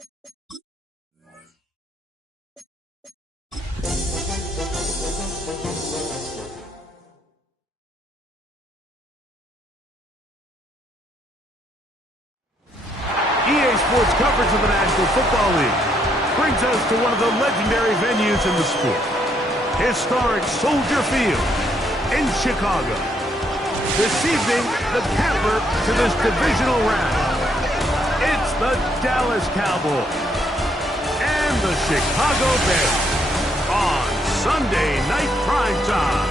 EA Sports coverage of the National Football League brings us to one of the legendary venues in the sport. Historic Soldier Field in Chicago. This evening, the capper to this divisional round. It's the Dallas Cowboys and the Chicago Bears on Sunday Night Primetime.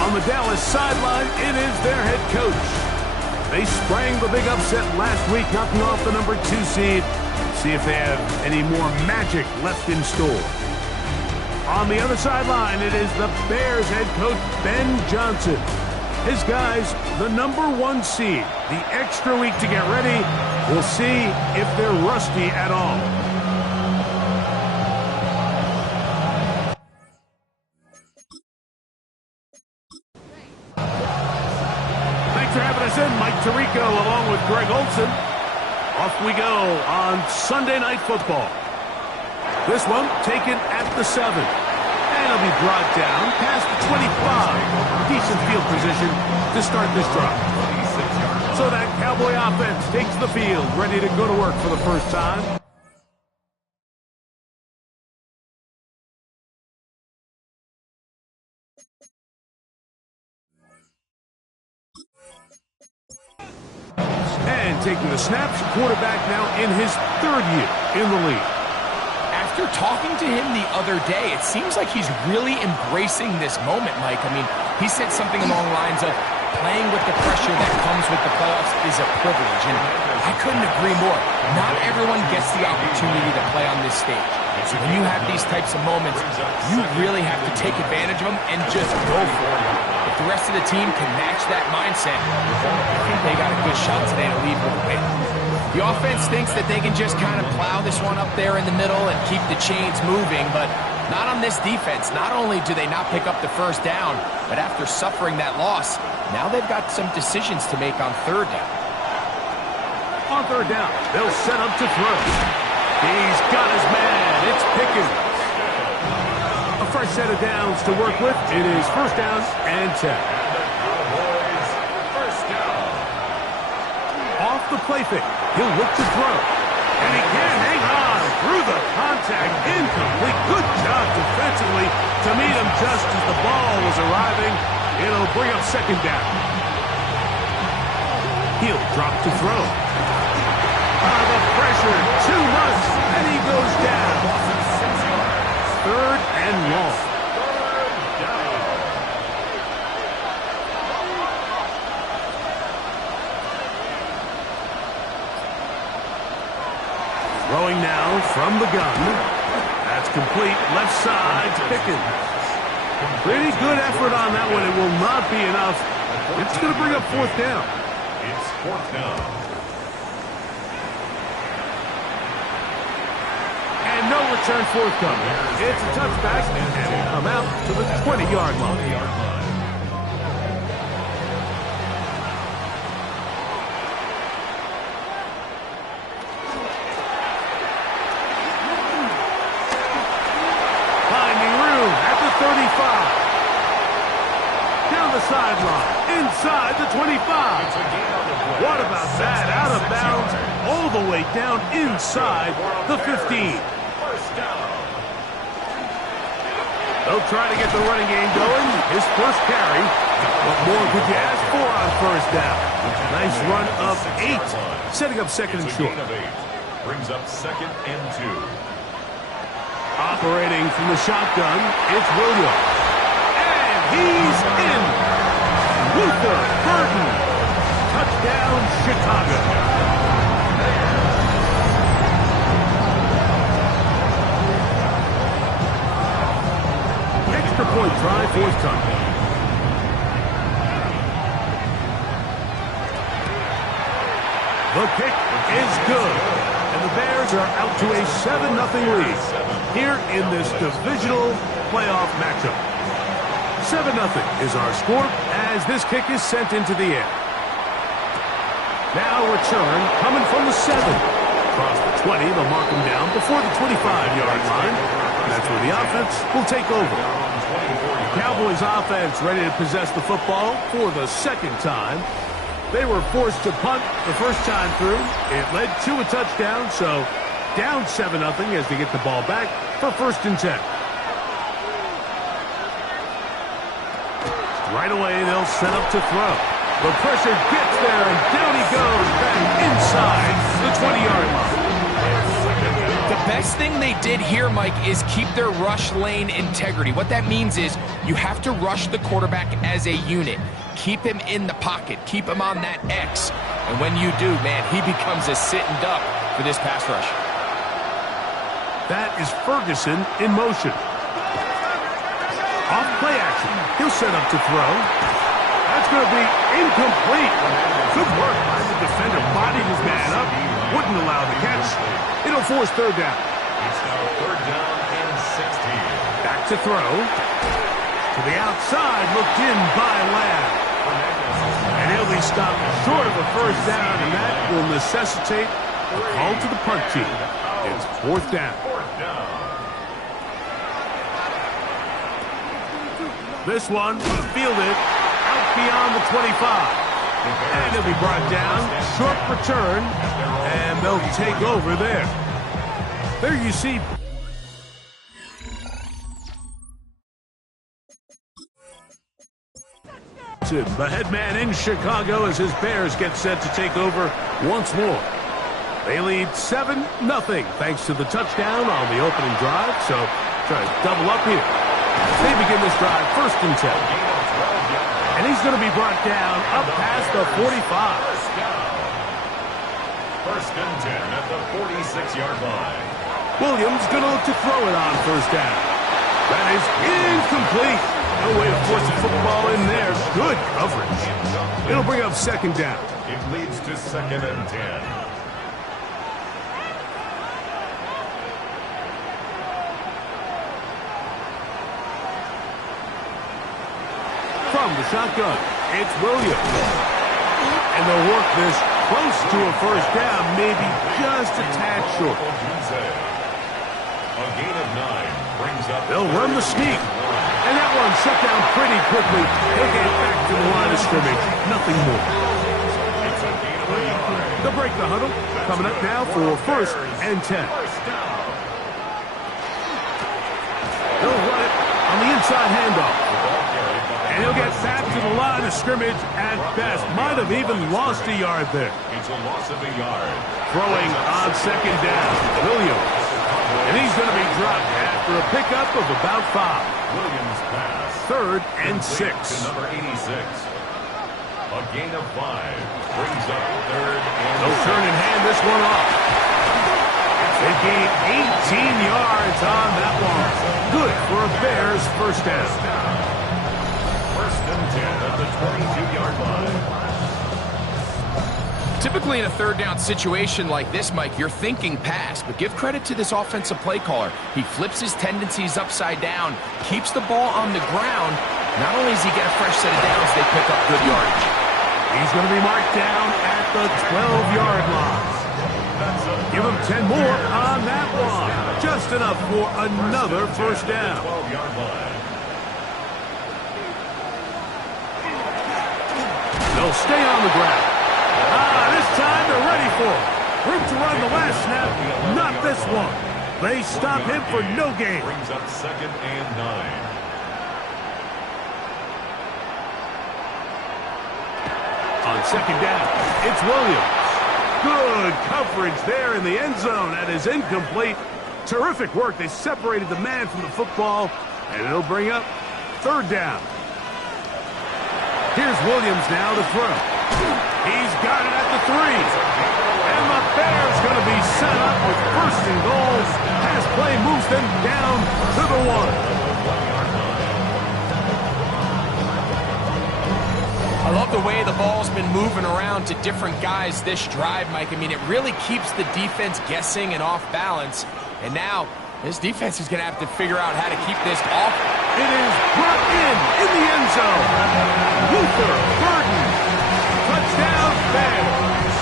On the Dallas sideline, it is their head coach. They sprang the big upset last week, knocking off the number 2 seed. See if they have any more magic left in store. On the other sideline, it is the Bears head coach, Ben Johnson. His guys, the number 1 seed. The extra week to get ready. We'll see if they're rusty at all. Thanks for having us in, Mike Tirico, along with Greg Olson. Off we go on Sunday Night Football. This one taken at the 7. And it'll be brought down past the 25. Decent field position to start this drive. So that Cowboy offense takes the field, ready to go to work for the first time. And taking the snaps, quarterback now in his 3rd year in the league. After talking to him the other day, it seems like he's really embracing this moment, Mike. I mean, he said something along the lines of playing with the pressure that comes with the playoffs is a privilege, and I couldn't agree more. Not everyone gets the opportunity to play on this stage. So when you have these types of moments, you really have to take advantage of them and just go for it. If the rest of the team can match that mindset, I think they got a good shot today to leave with a win. The offense thinks that they can just kind of plow this one up there in the middle and keep the chains moving, but not on this defense. Not only do they not pick up the first down, but after suffering that loss, now they've got some decisions to make on 3rd down. On 3rd down, they'll set up to throw. He's got his man. It's Pickens. A fresh set of downs to work with. It is 1st down and 10. Off the play fake. He'll look to throw. And he can hang on through the contact. Incomplete. Good job defensively to meet him just as the ball was arriving. It'll bring up 2nd down. He'll drop to throw. The pressure. Too much. And he goes down. 3rd and long. Throwing now from the gun. That's complete. Left side to Pickens. Pretty good effort on that one. It will not be enough. It's going to bring up 4th down. It's 4th down. And no return forthcoming. It's a touchback and will come out to the 20-yard line. Sideline, inside the 25. What about that? Out of bounds, all the way down inside the 15. They'll try to get the running game going. His first carry. What more could you ask for on 1st down? Nice run of 8, setting up 2nd and short. Brings up 2nd and 2. Operating from the shotgun, it's Williams. And he's in. Luther Burden. Touchdown, Chicago. Extra point try, 4th time. The kick is good. And the Bears are out to a 7-0 lead here in this divisional playoff matchup. 7-0 is our score as this kick is sent into the air. Now return coming from the 7. across the 20. They'll mark him down before the 25-yard line. That's where the offense will take over. Cowboys offense ready to possess the football for the second time. They were forced to punt the first time through. It led to a touchdown, so down 7-0 as they get the ball back for 1st and 10. Right away, they'll set up to throw. The pressure gets there, and down he goes back inside the 20-yard line. The best thing they did here, Mike, is keep their rush lane integrity. What that means is you have to rush the quarterback as a unit. Keep him in the pocket. Keep him on that X. And when you do, man, he becomes a sitting duck for this pass rush. That is Ferguson in motion. Off play action. He'll set up to throw. That's going to be incomplete. Good work by the defender. Bodied his man up. Wouldn't allow the catch. It'll force 3rd down. It's now 3rd down and 16. Back to throw. To the outside. Looked in by Lamb. And he'll be stopped short of a 1st down, and that will necessitate a call to the punt team. It's 4th down. This one was fielded out beyond the 25. And he'll be brought down. Short return. And they'll take over there. There you see. The head man in Chicago as his Bears get set to take over once more. They lead 7-0 thanks to the touchdown on the opening drive. So try to double up here. They begin this drive 1st and 10. And he's going to be brought down up past the 45. 1st and 10 at the 46-yard line. Williams going to look to throw it on 1st down. That is incomplete. No way to force the football in there. Good coverage. It'll bring up 2nd down. It leads to 2nd and 10. From the shotgun, it's Williams. And they'll work this close to a 1st down, maybe just a tad short. A gain of 9 brings up. They'll run the sneak. And that one shut down pretty quickly. They'll get back to the line of scrimmage. Nothing more. It's a gain of a yard. They'll break the huddle. Coming up now for 1st and 10. They'll run it on the inside handoff. And he'll get back to the line of scrimmage at best. Might have even lost a yard there. It's a loss of a yard. Throwing on 2nd down, Williams. And he's going to be dropped after a pickup of about 5. Williams pass. 3rd and 6. To number 86. A gain of 5 brings up 3rd and They'll turn and hand this one off. They gain 18 yards on that one. Good for a Bears 1st down. 1st and 10 at the 22-yard line. Typically in a 3rd down situation like this, Mike, you're thinking pass, but give credit to this offensive play caller. He flips his tendencies upside down, keeps the ball on the ground. Not only does he get a fresh set of downs, they pick up good yardage. He's going to be marked down at the 12-yard line. Give him 10 more on that one. Just enough for another 1st down. 12-yard line. They'll stay on the ground. This time they're ready for it. Room to run the last snap. Not this one. They stop him for no gain. Brings up 2nd and 9. On 2nd down, it's Williams. Good coverage there in the end zone. That is incomplete. Terrific work. They separated the man from the football, and it'll bring up 3rd down. Here's Williams now to throw. He's got it at the 3. And the Bears going to be set up with 1st and goal. Pass play moves them down to the 1. I love the way the ball's been moving around to different guys this drive, Mike. I mean, it really keeps the defense guessing and off balance. And now, this defense is going to have to figure out how to keep this off. It is brought in the end zone. Luther Burden. Touchdown, Bears.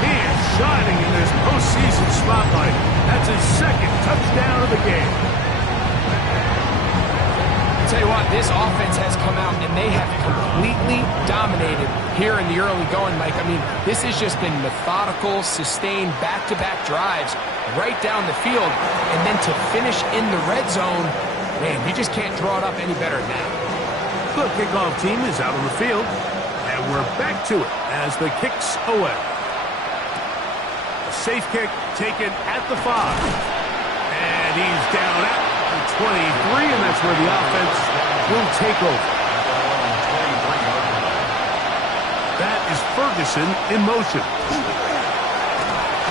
He is shining in this postseason spotlight. That's his second touchdown of the game. Tell you what, this offense has come out and they have completely dominated here in the early going, Mike. I mean, this has just been methodical, sustained, back-to-back drives right down the field. And then to finish in the red zone, man, you just can't draw it up any better than that. The kickoff team is out on the field, and we're back to it as the kick's away. A safe kick taken at the 5. And he's down at 23, and that's where the offense will take over. That is Ferguson in motion.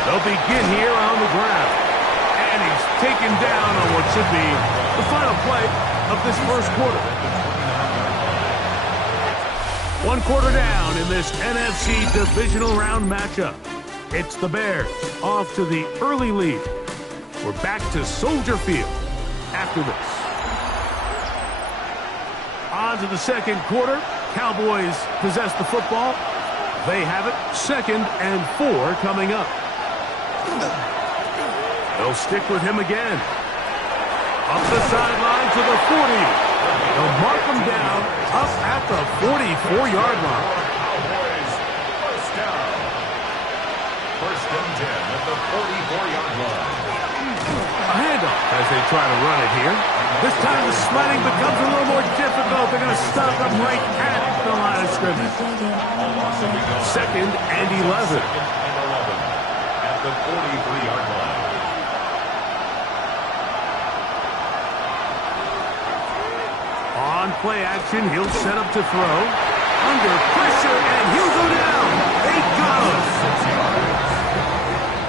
They'll begin here on the ground. And he's taken down on what should be the final play of this first quarter. 1 quarter down in this NFC Divisional round matchup. It's the Bears off to the early lead. We're back to Soldier Field after this. On to the second quarter. Cowboys possess the football. They have it. 2nd and 4 coming up. They'll stick with him again. Up the sideline to the 40. They'll mark him down up at the 44-yard line. First down. 1st and 10 at the 44-yard line. A handoff as they try to run it here. This time the sledding becomes a little more difficult. They're going to stop them right at the line of scrimmage. 2nd and 11. At the 43-yard line. On play action, he'll set up to throw. Under pressure, and he'll go down. They got him.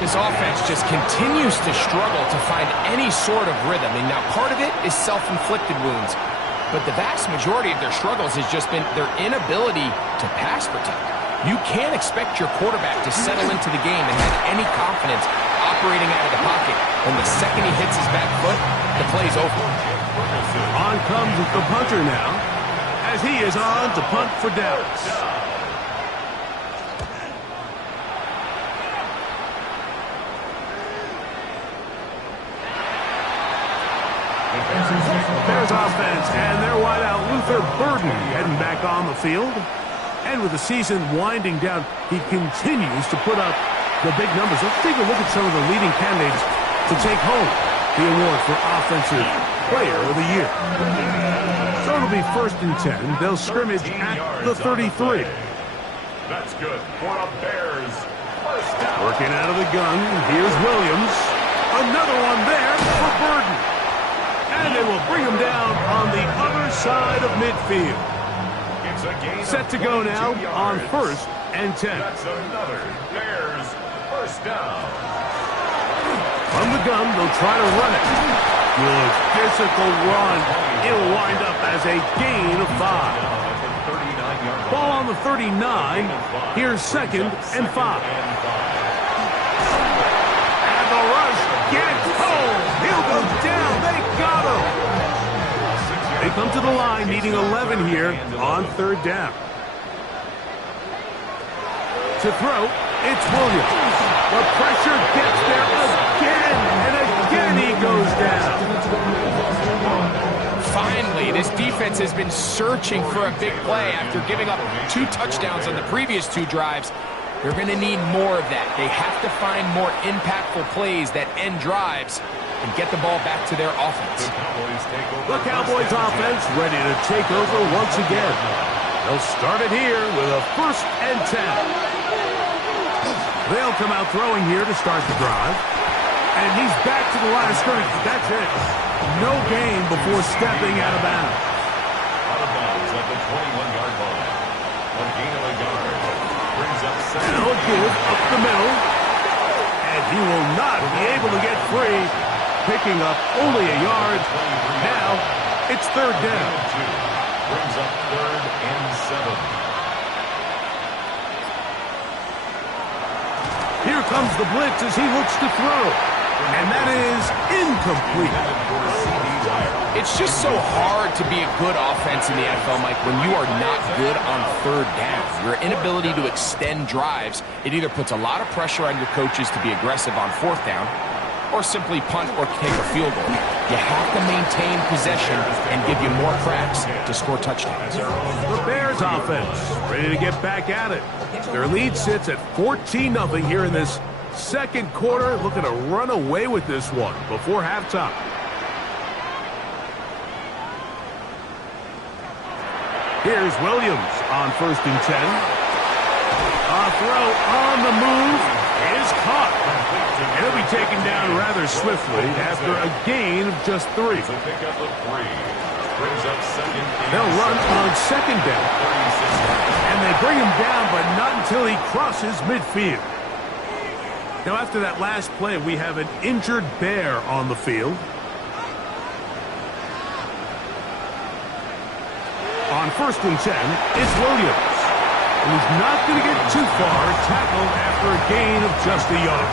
This offense just continues to struggle to find any sort of rhythm. And now part of it is self-inflicted wounds. But the vast majority of their struggles has just been their inability to pass protect. You can't expect your quarterback to settle into the game and have any confidence operating out of the pocket. When the second he hits his back foot, the play's over. On comes the punter now, as he is on to punt for Dallas. Bears offense and their wideout Luther Burden heading back on the field. And with the season winding down, he continues to put up the big numbers. Let's take a look at some of the leading candidates to take home the award for Offensive Player of the Year. So it'll be 1st and 10. They'll scrimmage at the 33. That's good for the Bears. First down. Working out of the gun. Here's Williams. Another one there for Burden. And they will bring him down on the other side of midfield. It's a gain Set to go now on 1st and 10. That's another Bears first down. From the gun, they'll try to run it. Good physical run. It'll wind up as a gain of 5. Ball on the 39. Here's 2nd and 5. And the rush gets home. He'll go down. They got him. They come to the line needing 11 here on 3rd down. To throw, it's Williams. The pressure gets there again, and again he goes down. Finally, this defense has been searching for a big play after giving up 2 touchdowns on the previous 2 drives. They're going to need more of that. They have to find more impactful plays that end drives and get the ball back to their offense. The Cowboys offense ready to take over once again. They'll start it here with a 1st and 10. They'll come out throwing here to start the drive. And he's back to the line of scrimmage. That's it. No gain before stepping out of bounds. Out of bounds at the 21-yard line. A gain of a yard. Brings up 2nd. Now a give up the middle. And he will not be able to get free. Picking up only a yard. Now it's 3rd down. Brings up 3rd and 7. Here comes the blitz as he looks to throw. And that is incomplete. It's just so hard to be a good offense in the NFL, Mike, when you are not good on third down. Your inability to extend drives, it either puts a lot of pressure on your coaches to be aggressive on fourth down or simply punt or kick a field goal. You have to maintain possession and give you more cracks to score touchdowns. The Bears offense ready to get back at it. Their lead sits at 14-0 here in this second quarter, looking to run away with this one before halftime. Here's Williams on 1st and 10. A throw on the move is caught. And he'll be taken down rather swiftly after a gain of just 3. They'll run on 2nd down. And they bring him down, but not until he crosses midfield. Now, after that last play, we have an injured Bear on the field. On 1st and 10, it's Williams. And he's not going to get too far, tackled after a gain of just a yard.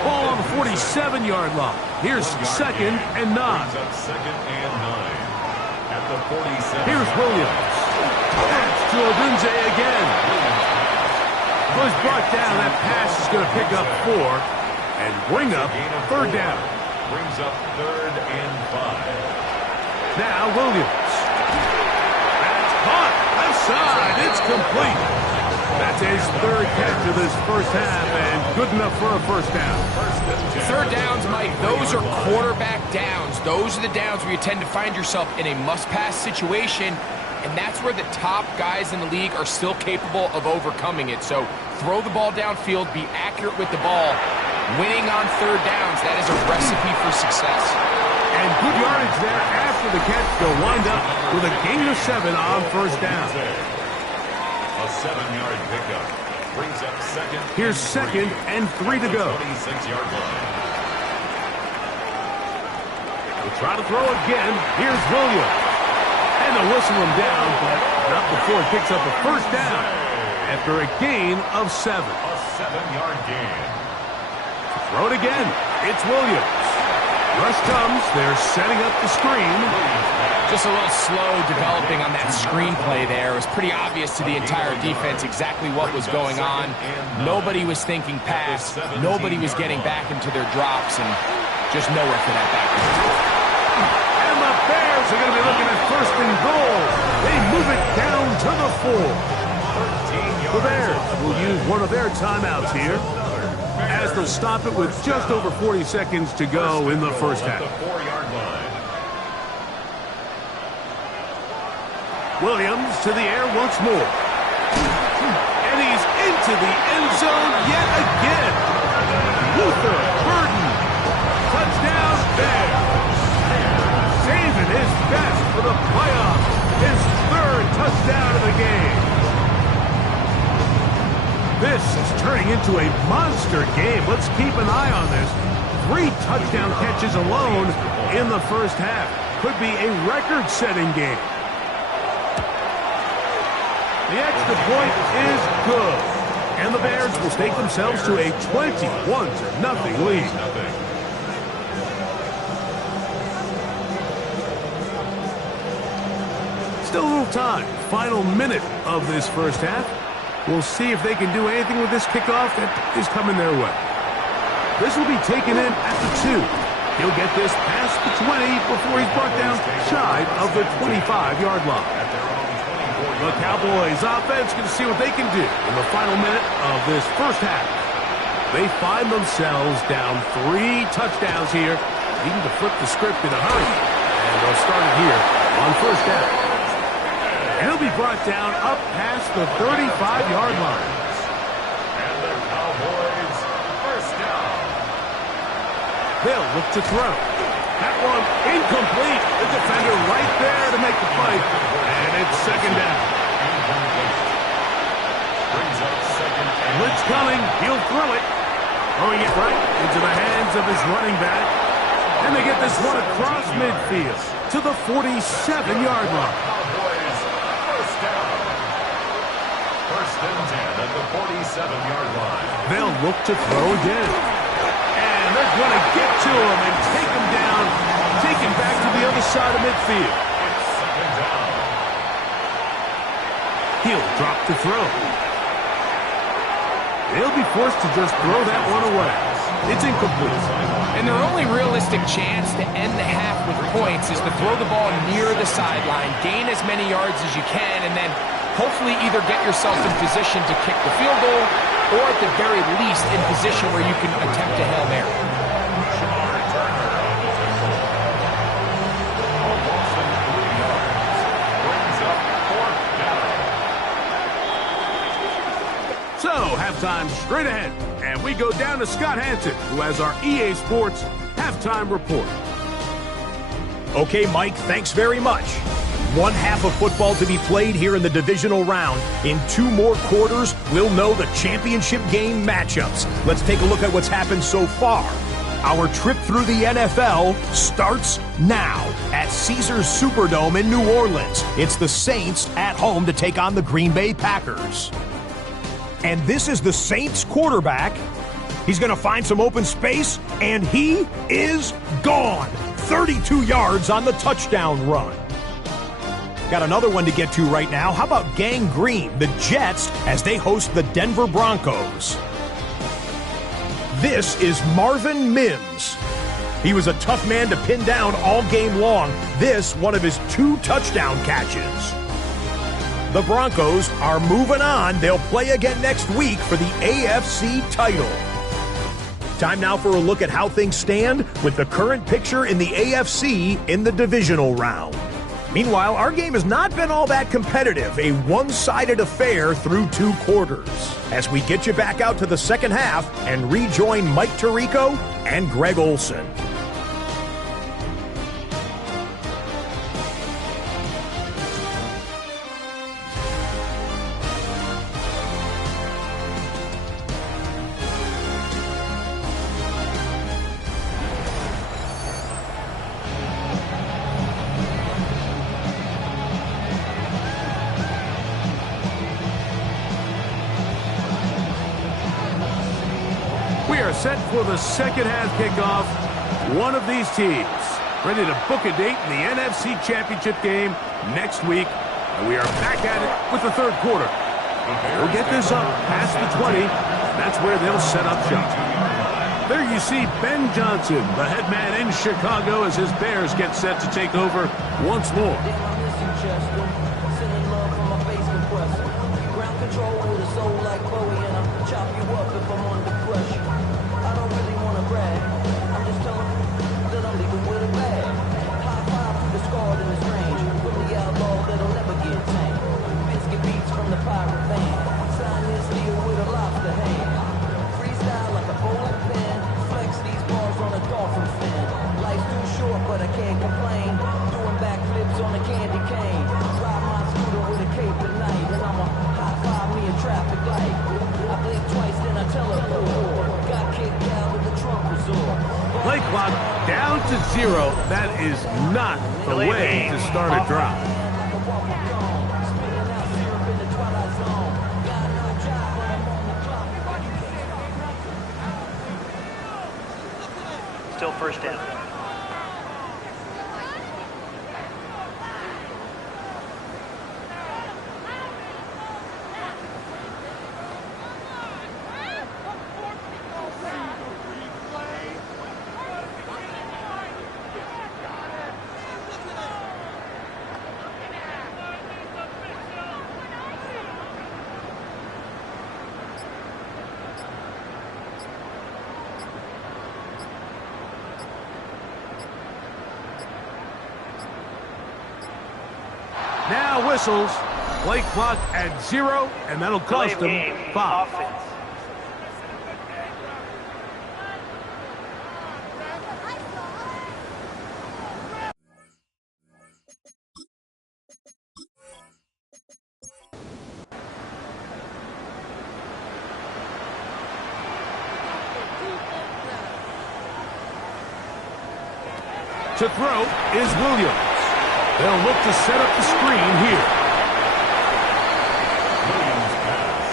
Ball on the 47-yard line. Here's 2nd and 9. Here's Williams. That's to Odunze again. Was brought down. That pass is going to pick up 4 and bring up 3rd down. Brings up 3rd and 5. Now Williams. That's caught. Left side. It's complete. That's his 3rd catch of this first half and good enough for a first down. Third downs, Mike, those are quarterback downs. Those are the downs where you tend to find yourself in a must-pass situation. And that's where the top guys in the league are still capable of overcoming it. So throw the ball downfield, be accurate with the ball. Winning on third downs, that is a recipe for success. And good yardage there after the catch. They'll wind up with a gain of 7 on first down. A 7-yard pickup. Brings up 2nd. Here's 2nd and 3 to go. 26-yard line. We'll try to throw again. Here's Williams. And they'll whistle him down, but not before he picks up a first down after a gain of 7. A 7-yard gain. Throw it again. It's Williams. Rush comes. They're setting up the screen. Just a little slow developing on that screenplay there. It was pretty obvious to the entire defense exactly what was going on. Nobody was thinking pass. Nobody was getting back into their drops, and just nowhere for that back. Bears are going to be looking at 1st and goal. They move it down to the 4. The Bears will use one of their timeouts here as they'll stop it with just over 40 seconds to go in the first half. Williams to the air once more. And he's into the end zone yet again. Luther Burden. Touchdown Bears. Saving his best for the playoffs. His 3rd touchdown of the game. This is turning into a monster game. Let's keep an eye on this. 3 touchdown catches alone in the first half. Could be a record-setting game. The extra point is good. And the Bears will take themselves to a 21-0 lead. Still a little time. Final minute of this first half. We'll see if they can do anything with this kickoff that is coming their way. This will be taken in at the 2. He'll get this past the 20 before he's brought down shy of the 25-yard line. The Cowboys offense can see what they can do in the final minute of this first half. They find themselves down 3 touchdowns here, needing to flip the script in a hurry. And they'll start it here on first down. And he'll be brought down up past the 35-yard line. And the Cowboys first down. They'll look to throw. That one incomplete. The defender right there to make the fight. And it's 2nd down. Brings up 2nd and Blitz coming. He'll throw it. Throwing it right into the hands of his running back. And they get this one across midfield to the 47-yard line. Cowboys first down. 1st and 10 at the 47-yard line. They'll look to throw again. And they're going to get to him and take him down. Take taken back to the other side of midfield. Second down. He'll drop to throw. They'll be forced to just throw that one away. It's incomplete. And their only realistic chance to end the half with points is to throw the ball near the sideline, gain as many yards as you can, and then hopefully either get yourself in position to kick the field goal or at the very least in position where you can attempt a Hail Mary. So, halftime straight ahead. And we go down to Scott Hansen, who has our EA Sports halftime report. Okay, Mike, thanks very much. One half of football to be played here in the divisional round. In 2 more quarters, we'll know the championship game matchups. Let's take a look at what's happened so far. Our trip through the NFL starts now at Caesars Superdome in New Orleans. It's the Saints at home to take on the Green Bay Packers. And this is the Saints quarterback. He's going to find some open space, and he is gone. 32 yards on the touchdown run. Got another one to get to right now. How about Gang Green, the Jets, as they host the Denver Broncos? This is Marvin Mims. He was a tough man to pin down all game long. This, one of his 2 touchdown catches. The Broncos are moving on. They'll play again next week for the AFC title. Time now for a look at how things stand with the current picture in the AFC in the divisional round. Meanwhile, our game has not been all that competitive, a one-sided affair through 2 quarters. As we get you back out to the second half and rejoin Mike Tirico and Greg Olson. We are set for the second half kickoff. One of these teams ready to book a date in the NFC Championship game next week. And we are back at it with the third quarter. We'll get this up past the 20. That's where they'll set up shop. There you see Ben Johnson, the head man in Chicago, as his Bears get set to take over once more. But I can't complain. Doing backflips on a candy cane. Ride my scooter with a cape at night. And I'ma high five me a traffic light. I blink twice, then I teleport. Got kicked out of the trunk resort. Play clock down to 0. That is not the way to start a drive. Still first down. Now whistles. Play clock at 0, and that'll cost them 5. Offense. To throw is Williams. They'll look to set up the screen here. Williams pass.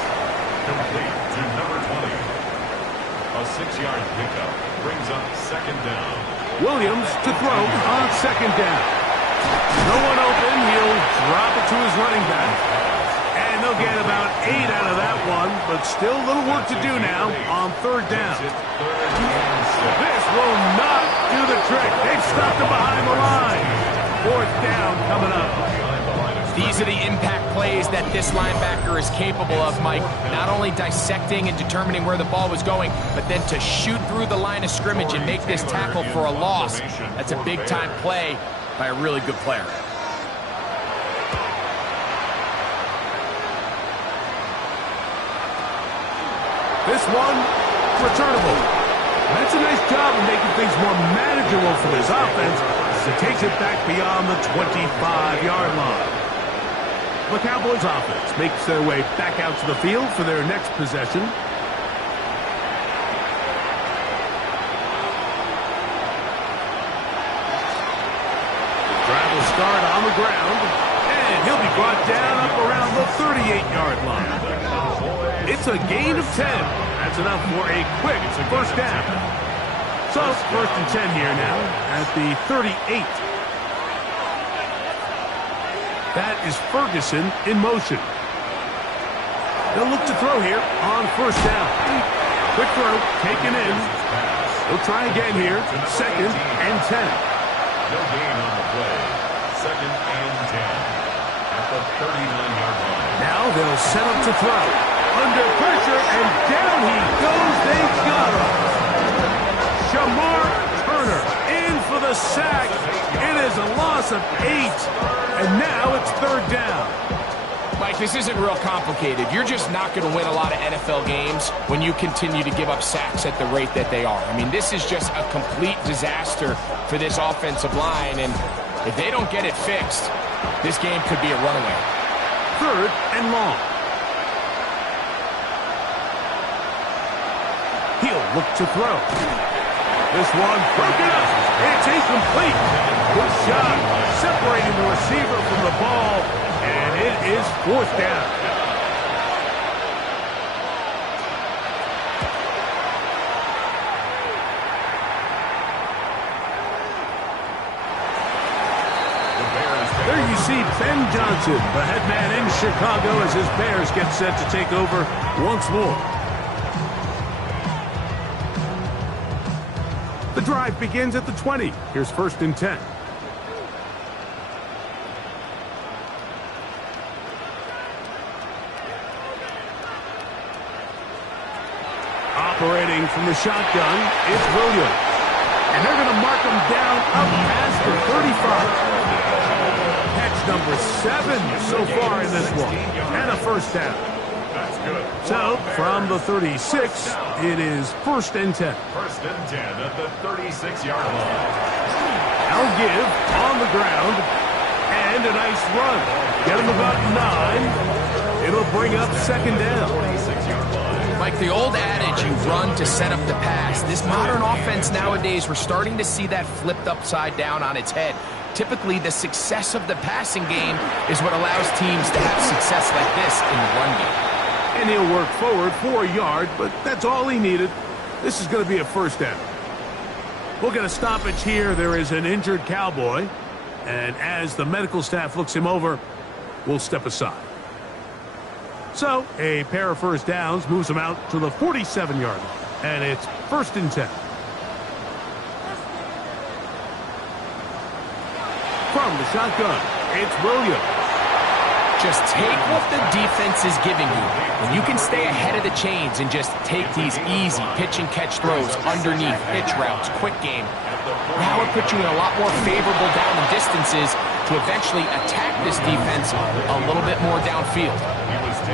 Complete to number 20. A 6-yard pickup brings up second down. Williams to throw on second down. No one open. He'll drop it to his running back. And they'll get about 8 out of that one, but still a little work to do now on third down. This will not do the trick. They've stopped him behind the line. Fourth down coming up. These are the impact plays that this linebacker is capable of, Mike. Not only dissecting and determining where the ball was going, but then to shoot through the line of scrimmage and make this tackle for a loss. That's a big-time play by a really good player. This one, returnable. That's a nice job of making things more manageable for this offense as it takes it back beyond the 25-yard line. The Cowboys offense makes their way back out to the field for their next possession. The drive will start on the ground, and he'll be brought down up around the 38-yard line. It's a gain of 10. That's enough for a quick first down. So, first and 10 here now at the 38. That is Ferguson in motion. They'll look to throw here on first down. Quick throw, taken in. They'll try again here. Second and 10. No gain on the play. Second and 10 at the 39-yard line. Now they'll set up to throw. Under pressure, and down he goes. They've got him. Shamar Turner in for the sack. It is a loss of 8. And now it's third down. Mike, this isn't real complicated. You're just not going to win a lot of NFL games when you continue to give up sacks at the rate that they are. I mean, this is just a complete disaster for this offensive line. And if they don't get it fixed, this game could be a runaway. Third and long. He'll look to throw. This one broken up. It's incomplete. Good shot. Separating the receiver from the ball. And it is fourth down. There you see Ben Johnson, the head man in Chicago, as his Bears get set to take over once more. The drive begins at the 20. Here's first and 10. Operating from the shotgun, it's Williams. And they're going to mark him down up past the 35. Catch number 7 so far in this one. And a first down. That's good. So, from the 36, it is first and 10. First and 10 at the 36-yard line. I'll give on the ground. And a nice run. Get him about 9. It'll bring up second down. 26-yard line. Like the old adage, you run to set up the pass. This modern offense nowadays, we're starting to see that flipped upside down on its head. Typically, the success of the passing game is what allows teams to have success like this in the run game. And he'll work forward for a yard, but that's all he needed. This is going to be a first down. We'll get a stoppage here. There is an injured Cowboy. And as the medical staff looks him over, we'll step aside. So, a pair of first downs moves him out to the 47-yard line. And it's first and 10. From the shotgun, it's Williams. Just take what the defense is giving you. When you can stay ahead of the chains and just take these easy pitch-and-catch throws underneath, pitch routes, quick game, now it puts you in a lot more favorable down and distances to eventually attack this defense a little bit more downfield.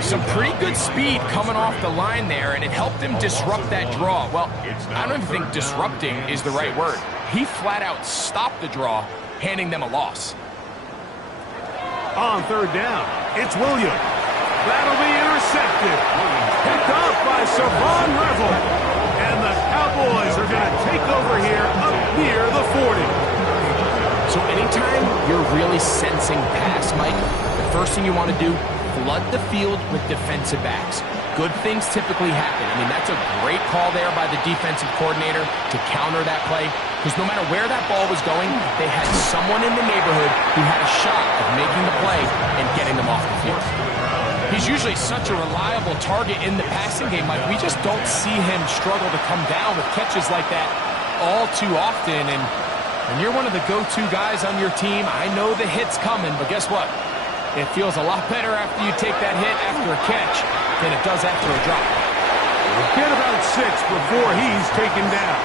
Some pretty good speed coming off the line there, and it helped him disrupt that draw. Well, I don't even think disrupting is the right word. He flat out stopped the draw, handing them a loss. On third down, it's Williams. That'll be intercepted. Picked off by Savon Revel. And the Cowboys are going to take over here up near the 40. So anytime you're really sensing pass, Mike, the first thing you want to do, flood the field with defensive backs. Good things typically happen. I mean, that's a great call there by the defensive coordinator to counter that play. because no matter where that ball was going, they had someone in the neighborhood who had a shot of making the play and getting them off the field. He's usually such a reliable target in the passing game, Mike. We just don't see him struggle to come down with catches like that all too often. And when you're one of the go-to guys on your team, I know the hit's coming, but guess what? It feels a lot better after you take that hit after a catch than it does after a drop. We'll get about 6 before he's taken down.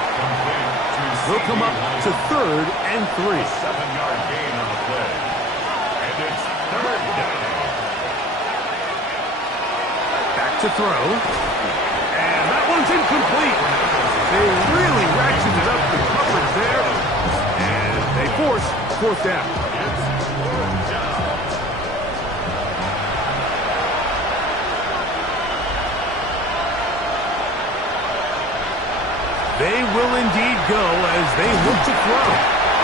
He'll come up to 3rd and 3. 7-yard gain on the play. And it's 3rd down. Back to throw. And that one's incomplete. They really ratcheted up the coverage there. And they force 4th down. It's 4th down. They will indeed go as they look to throw.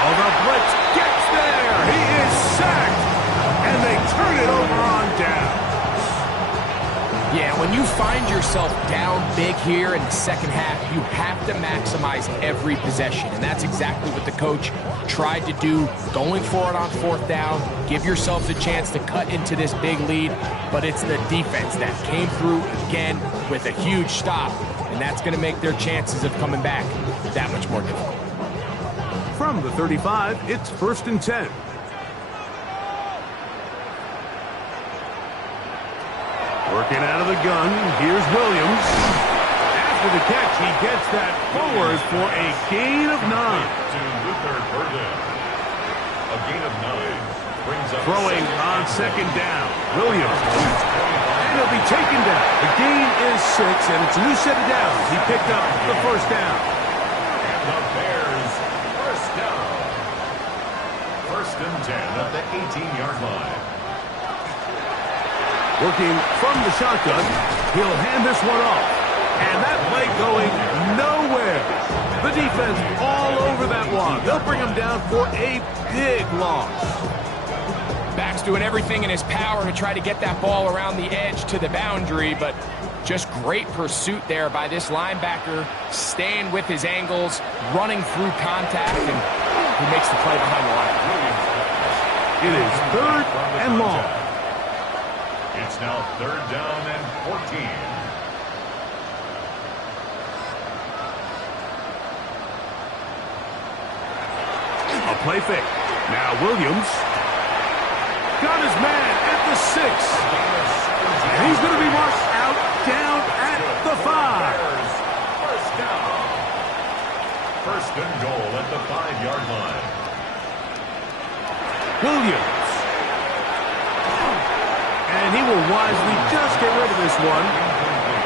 Oh, the blitz gets there. He is sacked. And they turn it over on down. Yeah, when you find yourself down big here in the second half, you have to maximize every possession. And that's exactly what the coach tried to do, going for it on 4th down. Give yourselves a chance to cut into this big lead. But it's the defense that came through again with a huge stop. And that's going to make their chances of coming back that much more difficult. From the 35, it's 1st and 10. Working out of the gun, here's Williams. After the catch, he gets that forward for a gain of 9. To Luther Burden. A gain of 9 brings up Throwing on 2nd down. Williams. And he'll be taken down. The gain is 6, and it's a new set of downs. He picked up the 1st down. And the Bears, 1st down. 1st and 10 at the 18-yard line. Working from the shotgun, he'll hand this one off. And that play going nowhere. The defense all over that one. They'll bring him down for a big loss. Back's doing everything in his power to try to get that ball around the edge to the boundary, but just great pursuit there by this linebacker, staying with his angles, running through contact, and he makes the play behind the line. It is 3rd and long. It's now 3rd down and 14. A play fake. Now Williams got his man at the 6. And he's going to be marked out down at the 5. 1st down. 1st and goal at the 5-yard line. Williams. And he will wisely just get rid of this one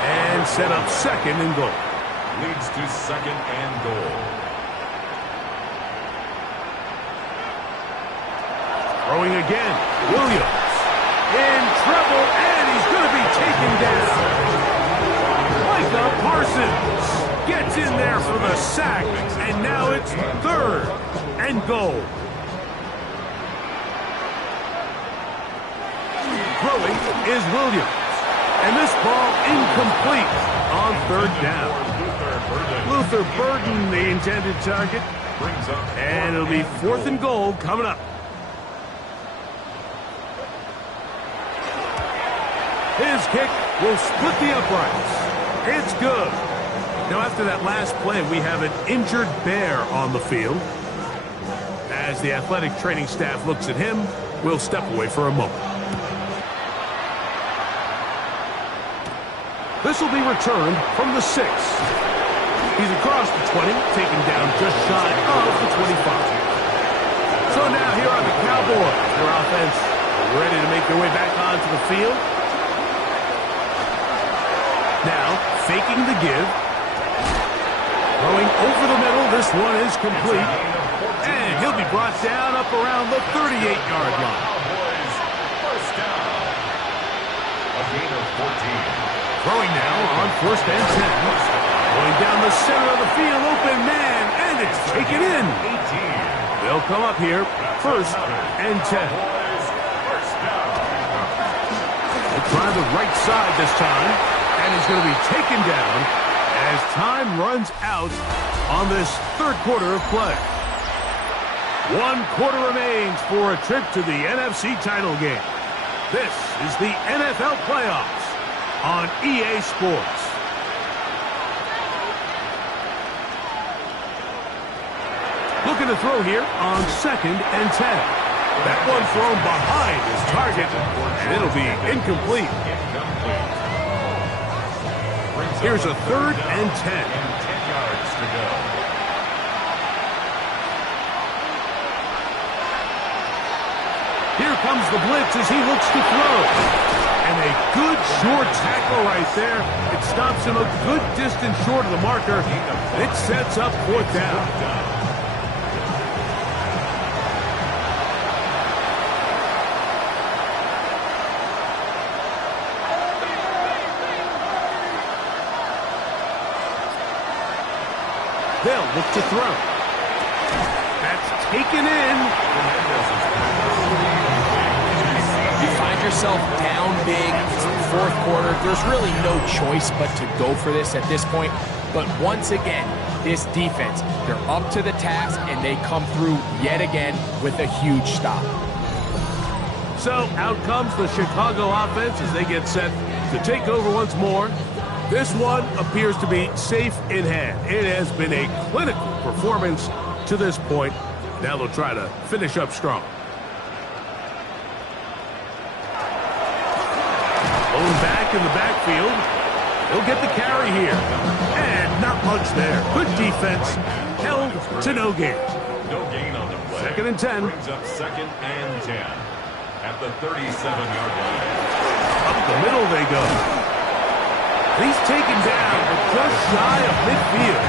and set up 2nd and goal. Leads to 2nd and goal. Throwing again. Williams in trouble, and he's going to be taken down. Micah Parsons gets in there for the sack, and now it's 3rd and goal. Throwing is Williams. And this ball incomplete on 3rd down. Luther Burden, the intended target. And it'll be 4th and goal coming up. His kick will split the uprights. It's good. Now, after that last play, we have an injured Bear on the field. As the athletic training staff looks at him, we'll step away for a moment. This will be returned from the 6. He's across the 20, taken down just shy of the 25. So now here are the Cowboys. Their offense ready to make their way back onto the field. Now, faking the give. Throwing over the middle. This one is complete. And he'll be brought down up around the 38-yard line. First down. A gain of 14. Throwing now on 1st and 10. Going down the center of the field. Open man. And it's taken in. 18. They'll come up here. 1st and 10. They'll try the right side this time. And he's going to be taken down as time runs out on this third quarter of play. 1 quarter remains for a trip to the NFC title game. This is the NFL playoffs on EA Sports. Looking to throw here on 2nd and 10. That one thrown behind his target, and it'll be incomplete. Here's a 3rd and 10. 10 yards to go. Here comes the blitz as he looks to throw. And a good short tackle right there. It stops him a good distance short of the marker. It sets up 4th down. They'll look to throw. That's taken in. You find yourself down big. It's the 4th quarter. There's really no choice but to go for this at this point. But once again, this defense, they're up to the task, and they come through yet again with a huge stop. So out comes the Chicago offense as they get set to take over once more. This one appears to be safe in hand. It has been a clinical performance to this point. Now they'll try to finish up strong. Going back in the backfield. He'll get the carry here. And not much there. Good defense. Held to no gain. No gain on the play. 2nd and 10. Brings up 2nd and 10 at the 37-yard line. Up the middle they go. He's taken down just shy of midfield.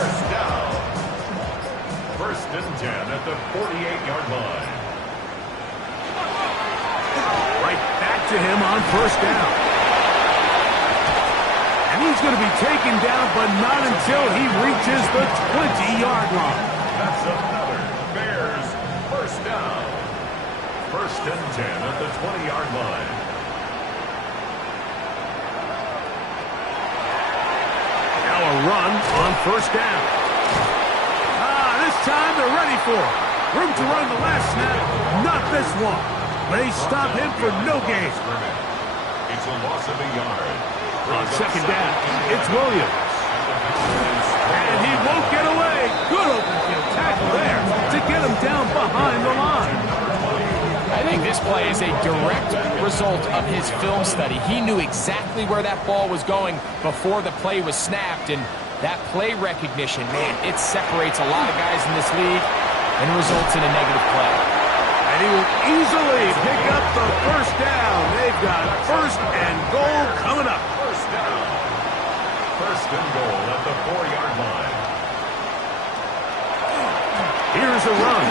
First down. 1st and 10 at the 48-yard line. Right back to him on 1st down. And he's going to be taken down, but not until he reaches the 20-yard line. That's another Bears 1st down. 1st and 10 at the 20-yard line. A run on 1st down. This time they're ready for it. Room to run the last snap. Not this one. They stop him for no gain. It's a loss of a yard. On 2nd down, it's Williams. And he won't get away. Good open field tackle there to get him down behind the line. I think this play is a direct result of his film study. He knew exactly where that ball was going before the play was snapped, and that play recognition, man, it separates a lot of guys in this league and results in a negative play. And he will easily pick up the 1st down. They've got 1st and goal coming up. 1st down. 1st and goal at the 4-yard line. Here's a run.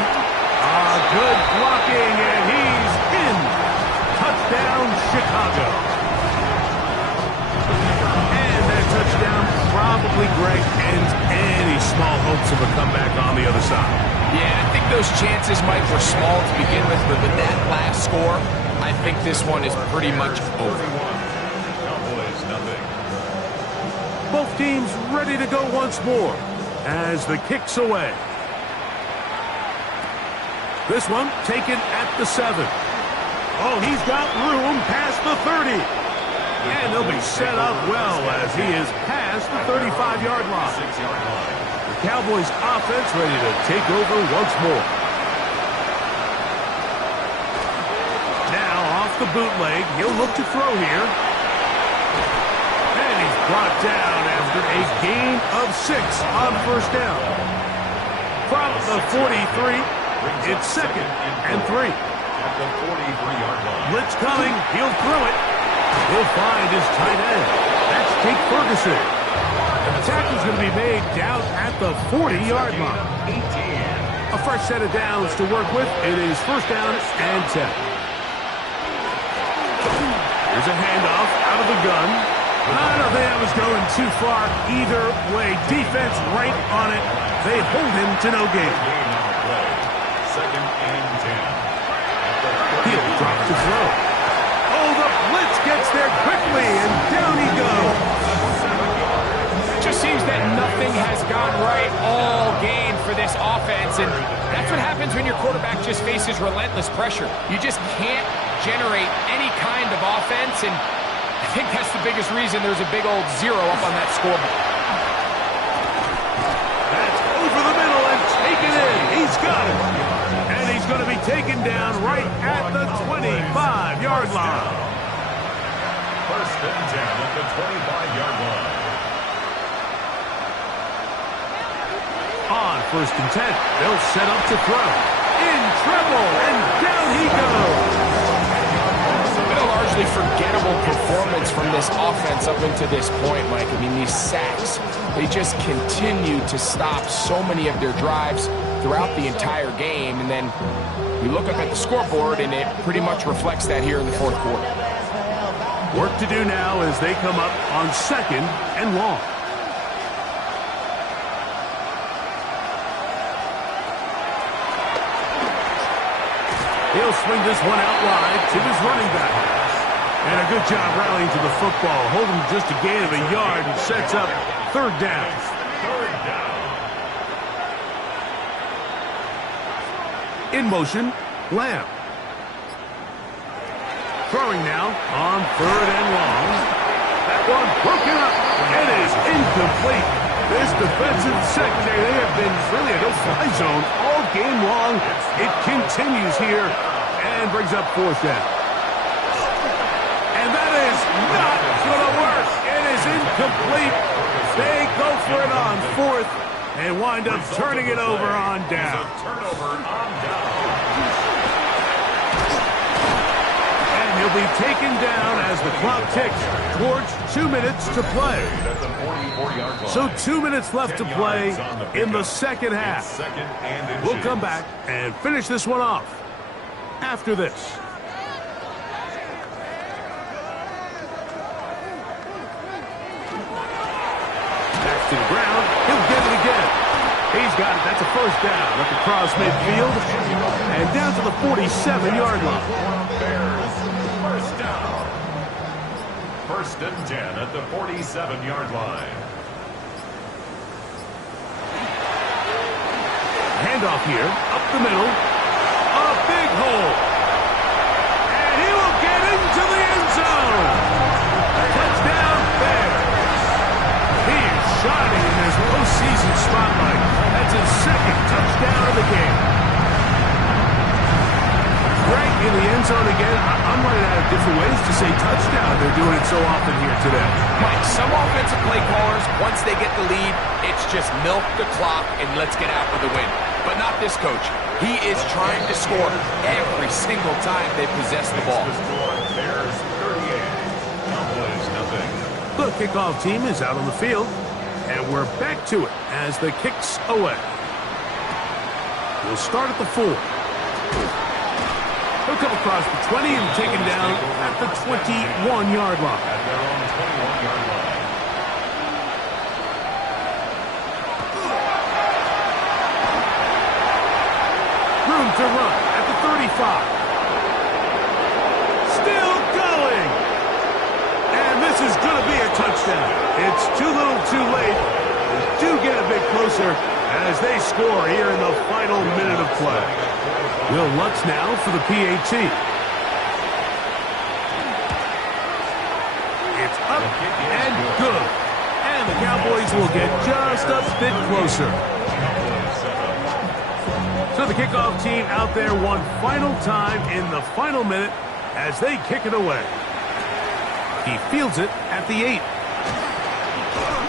Good blocking, and he's in. Touchdown, Chicago. And that touchdown probably, Greg, ends any small hopes of a comeback on the other side. Yeah, I think those chances, Mike, were small to begin with, but with that last score, I think this one is pretty much over. Cowboys, nothing. Both teams ready to go once more as the kick's away. This one taken at the 7. Oh, he's got room past the 30. And he'll be set up well as he is past the 35-yard line. 6-yard line. The Cowboys offense ready to take over once more. Now off the bootleg, he'll look to throw here. And he's brought down after a gain of 6 on 1st down. From the 43, it's 2nd and 3. At the 43-yard line. Blitz coming, he'll throw it. He'll find his tight end. That's Jake Ferguson. And the tackle's going to be made down at the 40-yard line. 18. A fresh set of downs to work with. It is 1st down and 10. Here's a handoff out of the gun. I don't think that was going too far either way. Defense right on it. They hold him to no gain. 2nd and 10. He'll drop to throw. Oh, the blitz gets there quickly, and down he goes. quarterback just faces relentless pressure. You just can't generate any kind of offense, and I think that's the biggest reason there's a big old 0 up on that scoreboard. That's over the middle and taken in. He's got it. And he's going to be taken down right at the 25-yard line. First and 10 at the 25-yard line. On first and 10, they'll set up to throw. In trouble, and down he goes. Been a largely forgettable performance from this offense up into this point, Mike. I mean, these sacks, they just continue to stop so many of their drives throughout the entire game. And then you look up at the scoreboard, and it pretty much reflects that here in the fourth quarter. Work to do now as they come up on second and long. He'll swing this one out wide to his running back. And a good job rallying to the football. Holding just a gain of a yard and sets up third down. In motion, Lamb. Throwing now on third and long. That one broken up. It is incomplete. This defensive secondary, they have been really a no-fly zone all game long. It continues here and brings up fourth down. And that is not going to work. It is incomplete. They go for it on fourth and wind up turning it over on down. He'll be taken down as the clock ticks towards 2 minutes to play. So 2 minutes left to play in the second half. We'll come back and finish this one off after this. Back to the ground. He'll get it again. He's got it. That's a first down up across midfield and down to the 47-yard line. First and 10 at the 47-yard line. Handoff here, up the middle. A big hole. And he will get into the end zone. Touchdown, Bears. He is shining in his postseason spotlight. That's his second touchdown of the game. Right in the end zone again. I'm running out of different ways to say touchdown. They're doing it so often here today. Mike, some offensive play callers, once they get the lead, it's just milk the clock and let's get out with the win. But not this coach. He is trying to score every single time they possess the ball. Bears 38, Cowboys nothing. The kickoff team is out on the field, and we're back to it as the kicks away. We'll start at the 4. He'll come across the 20 and taken down at the 21-yard line. At their own 21-yard line. Room to run at the 35. Still going. And this is going to be a touchdown. It's too little too late. They do get a bit closer as they score here in the final minute of play. Will Lutz now for the PAT. It's up and good. And the Cowboys will get just a bit closer. So the kickoff team out there one final time in the final minute as they kick it away. He fields it at the 8.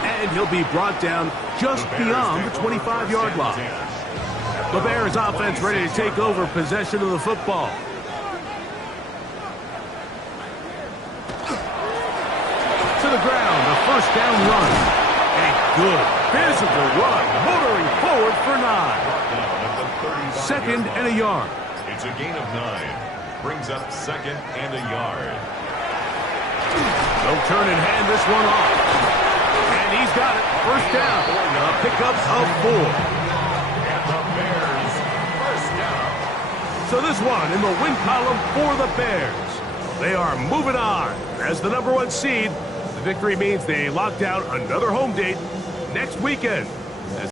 And he'll be brought down just beyond the 25-yard line. The Bears offense ready to take over possession of the football. To the ground, a first down run. A good physical run, motoring forward for 9. Second and a yard. It's a gain of 9. Brings up second and a yard. They'll turn and hand this one off. And he's got it. First down. A pickup of 4. So this one in the win column for the Bears. They are moving on. As the #1 seed, the victory means they locked out another home date next weekend.